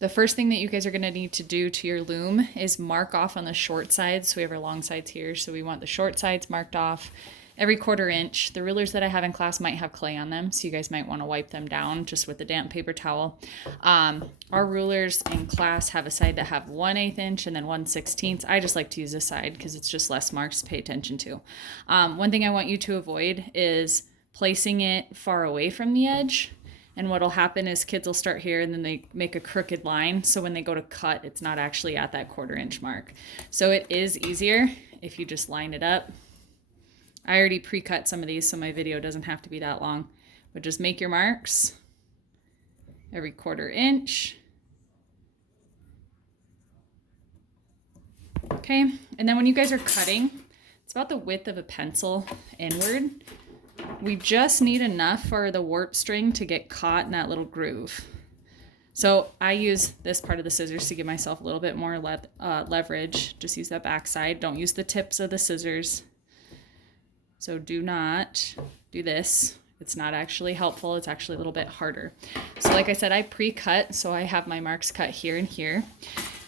The first thing that you guys are going to need to do to your loom is mark off on the short sides. So we have our long sides here. So we want the short sides marked off every 1/4 inch. The rulers that I have in class might have clay on them, so you guys might want to wipe them down just with a damp paper towel. Our rulers in class have a side that have 1/8 inch and then 1/16. I just like to use this side because it's just less marks to pay attention to. One thing I want you to avoid is placing it far away from the edge. And what'll happen is kids will start here and then they make a crooked line. So when they go to cut, it's not actually at that 1/4 inch mark. So it is easier if you just line it up. I already pre-cut some of these, so my video doesn't have to be that long. But just make your marks every 1/4 inch. Okay, and then when you guys are cutting, it's about the width of a pencil inward. We just need enough for the warp string to get caught in that little groove. So I use this part of the scissors to give myself a little bit more leverage. Just use that back side. Don't use the tips of the scissors. So do not do this. It's not actually helpful. It's actually a little bit harder. So like I said, I pre-cut, so I have my marks cut here and here.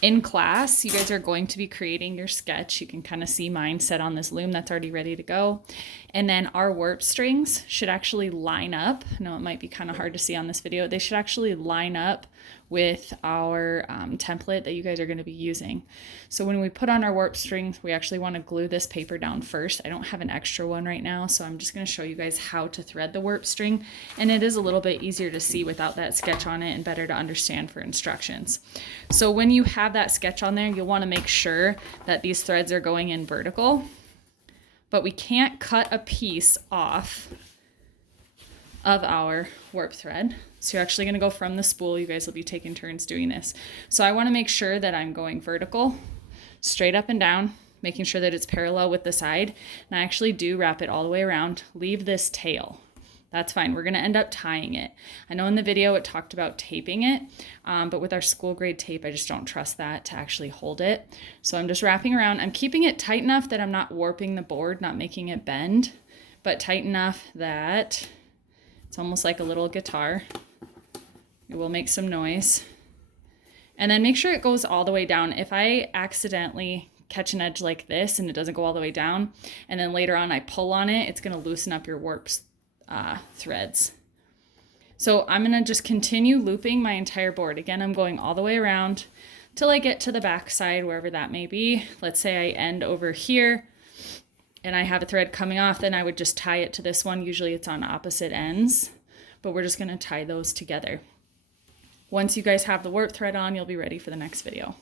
In class, you guys are going to be creating your sketch. You can kind of see mine set on this loom that's already ready to go. And then our warp strings should actually line up. I know it might be kind of hard to see on this video. They should actually line up with our template that you guys are going to be using. So when we put on our warp strings, we actually want to glue this paper down first. I don't have an extra one right now, so I'm just going to show you guys how to thread the warp string. And it is a little bit easier to see without that sketch on it and better to understand for instructions. So when you have that sketch on there, you'll want to make sure that these threads are going in vertical, but we can't cut a piece off of our warp thread. So you're actually going to go from the spool. You guys will be taking turns doing this. So I want to make sure that I'm going vertical, straight up and down, making sure that it's parallel with the side. And I actually do wrap it all the way around. Leave this tail. That's fine. We're going to end up tying it. I know in the video it talked about taping it, but with our school grade tape, I just don't trust that to actually hold it. So I'm just wrapping around. I'm keeping it tight enough that I'm not warping the board, not making it bend, but tight enough that it's almost like a little guitar. It will make some noise. And then make sure it goes all the way down. If I accidentally catch an edge like this and it doesn't go all the way down, and then later on I pull on it, it's going to loosen up your warp threads. So I'm going to just continue looping my entire board. Again, I'm going all the way around till I get to the back side, wherever that may be. Let's say I end over here and I have a thread coming off, then I would just tie it to this one. Usually it's on opposite ends, but we're just going to tie those together. Once you guys have the warp thread on, you'll be ready for the next video.